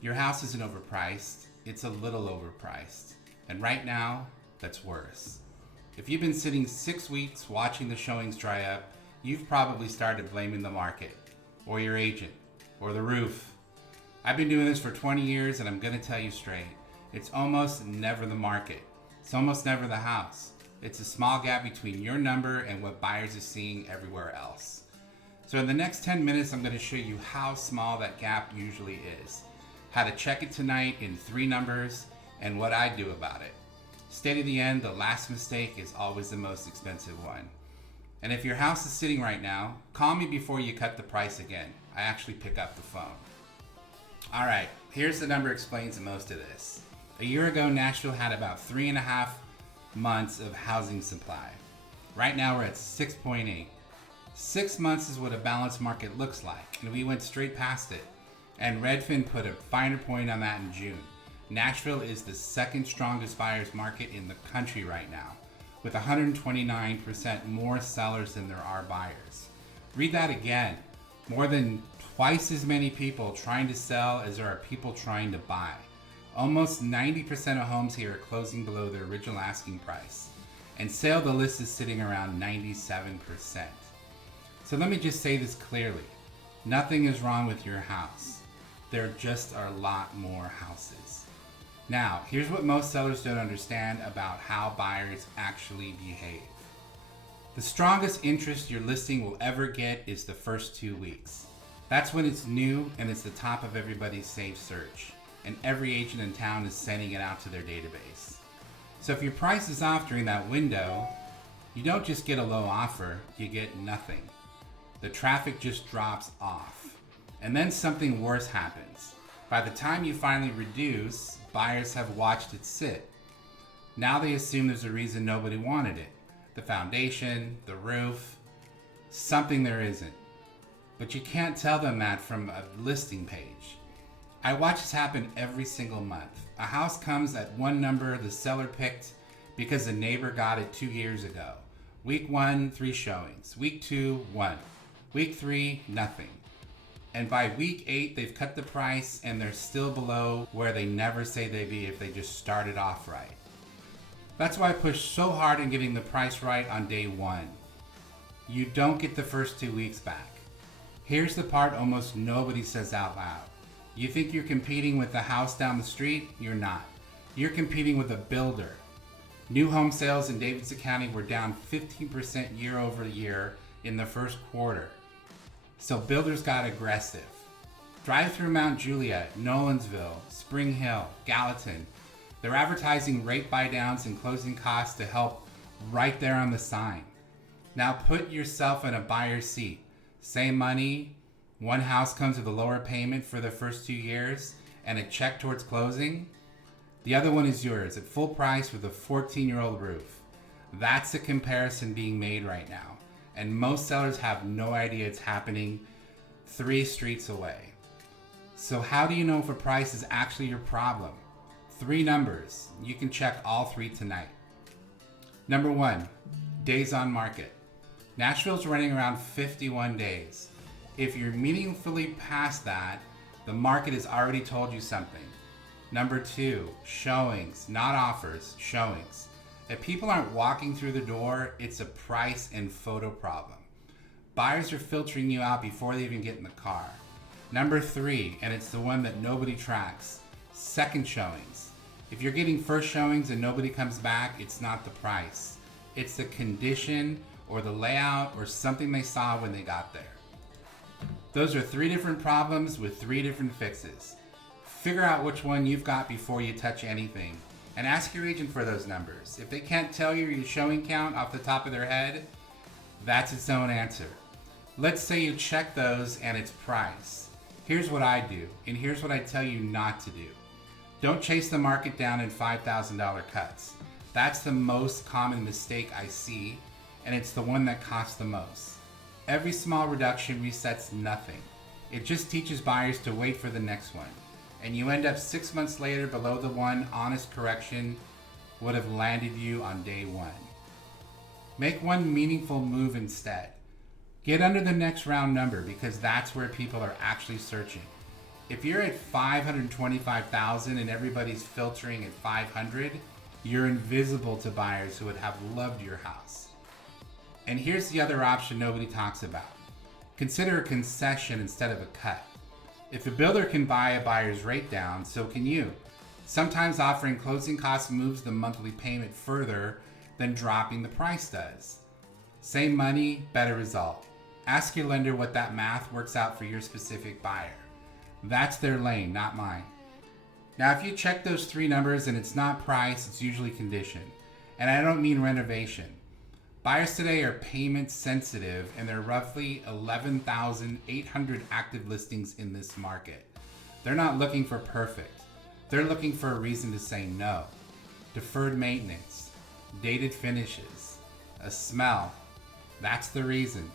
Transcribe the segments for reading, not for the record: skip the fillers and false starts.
Your house isn't overpriced, it's a little overpriced. And right now, that's worse. If you've been sitting 6 weeks watching the showings dry up, you've probably started blaming the market, or your agent, or the roof. I've been doing this for 20 years and I'm gonna tell you straight. It's almost never the market. It's almost never the house. It's a small gap between your number and what buyers are seeing everywhere else. So in the next 10 minutes, I'm gonna show you how small that gap usually is, how to check it tonight in 3 numbers, and what I do about it. Stay to the end, the last mistake is always the most expensive one. And if your house is sitting right now, call me before you cut the price again. I actually pick up the phone. All right, here's the number explains most of this. A year ago, Nashville had about 3.5 months of housing supply. Right now, we're at 6.8. 6 months is what a balanced market looks like, and we went straight past it. And Redfin put a finer point on that in June. Nashville is the second strongest buyer's market in the country right now, with 129% more sellers than there are buyers. Read that again. More than twice as many people trying to sell as there are people trying to buy. Almost 90% of homes here are closing below their original asking price, and sale to list is sitting around 97%. So let me just say this clearly. Nothing is wrong with your house. There just are a lot more houses. Now, here's what most sellers don't understand about how buyers actually behave. The strongest interest your listing will ever get is the first 2 weeks. That's when it's new and it's the top of everybody's saved search, and every agent in town is sending it out to their database. So if your price is off during that window, you don't just get a low offer, you get nothing. The traffic just drops off. And then something worse happens. By the time you finally reduce, buyers have watched it sit. Now they assume there's a reason nobody wanted it. The foundation, the roof, something there isn't. But you can't tell them that from a listing page. I watch this happen every single month. A house comes at one number the seller picked because the neighbor got it 2 years ago. Week 1, 3 showings. Week 2, 1. Week 3, nothing. And by week 8, they've cut the price and they're still below where they never say they'd be if they just started off right. That's why I push so hard in getting the price right on day 1. You don't get the first 2 weeks back. Here's the part almost nobody says out loud. You think you're competing with the house down the street? You're not. You're competing with a builder. New home sales in Davidson County were down 15% year over year in the first quarter. So builders got aggressive. Drive through Mount Juliet, Nolensville, Spring Hill, Gallatin. They're advertising rate buy downs and closing costs to help right there on the sign. Now put yourself in a buyer's seat. Same money, one house comes with a lower payment for the first 2 years and a check towards closing. The other one is yours at full price with a 14-year-old roof. That's a comparison being made right now. And most sellers have no idea it's happening 3 streets away. So how do you know if a price is actually your problem? 3 numbers. You can check all 3 tonight. Number 1, days on market. Nashville's running around 51 days. If you're meaningfully past that, the market has already told you something. Number 2, showings, not offers, showings. If people aren't walking through the door, it's a price and photo problem. Buyers are filtering you out before they even get in the car. Number 3, and it's the one that nobody tracks, second showings. If you're getting first showings and nobody comes back, it's not the price. It's the condition or the layout or something they saw when they got there. Those are 3 different problems with 3 different fixes. Figure out which one you've got before you touch anything. And ask your agent for those numbers. If they can't tell you your showing count off the top of their head, that's its own answer. Let's say you check those and it's price. Here's what I do, and here's what I tell you not to do. Don't chase the market down in $5,000 cuts. That's the most common mistake I see, and it's the one that costs the most. Every small reduction resets nothing. It just teaches buyers to wait for the next one. And you end up 6 months later below the one honest correction would have landed you on day 1. Make one meaningful move instead. Get under the next round number because that's where people are actually searching. If you're at 525,000 and everybody's filtering at 500, you're invisible to buyers who would have loved your house. And here's the other option nobody talks about. Consider a concession instead of a cut. If a builder can buy a buyer's rate down, so can you. Sometimes offering closing costs moves the monthly payment further than dropping the price does. Same money, better result. Ask your lender what that math works out for your specific buyer. That's their lane, not mine. Now, if you check those three numbers and it's not price, it's usually condition. And I don't mean renovation. Buyers today are payment sensitive, and there are roughly 11,800 active listings in this market. They're not looking for perfect. They're looking for a reason to say no. Deferred maintenance, dated finishes, a smell. That's the reason.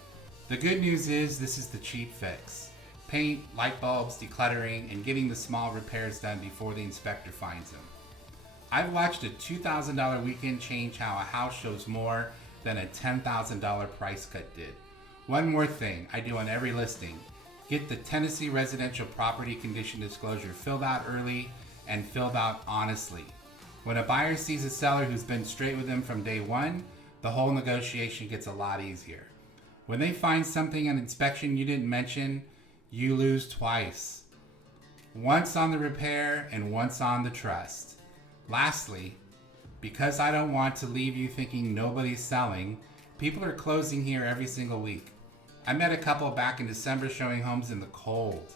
The good news is this is the cheap fix. Paint, light bulbs, decluttering, and getting the small repairs done before the inspector finds them. I've watched a $2,000 weekend change how a house shows more than a $10,000 price cut did. One more thing I do on every listing: get the Tennessee residential property condition disclosure filled out early and filled out honestly. When a buyer sees a seller who's been straight with them from day one, the whole negotiation gets a lot easier. When they find something on inspection you didn't mention, you lose twice. Once on the repair and once on the trust. Lastly, because I don't want to leave you thinking nobody's selling, people are closing here every single week. I met a couple back in December showing homes in the cold,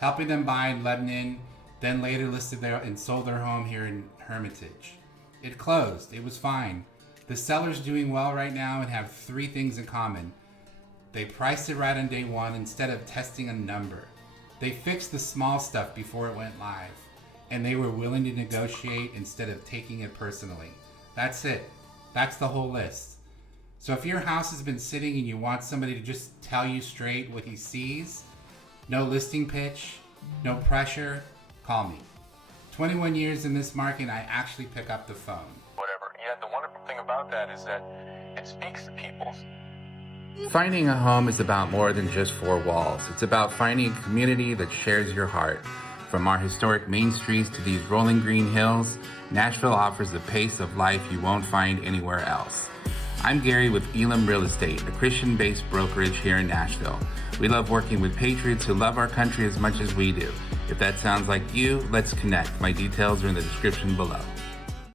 helping them buy in Lebanon, then later listed their and sold their home here in Hermitage. It closed. It was fine. The seller's doing well right now and have three things in common. They priced it right on day one instead of testing a number. They fixed the small stuff before it went live. And they were willing to negotiate instead of taking it personally. That's it. That's the whole list. So if your house has been sitting and you want somebody to just tell you straight what he sees, no listing pitch, no pressure, call me. 21 years in this market, I actually pick up the phone. Whatever. Yeah, the wonderful thing about that is that it speaks to people. Finding a home is about more than just four walls. It's about finding a community that shares your heart. From our historic main streets to these rolling green hills, Nashville offers a pace of life you won't find anywhere else. I'm Gary with Elam Real Estate, a Christian-based brokerage here in Nashville. We love working with patriots who love our country as much as we do. If that sounds like you, let's connect. My details are in the description below.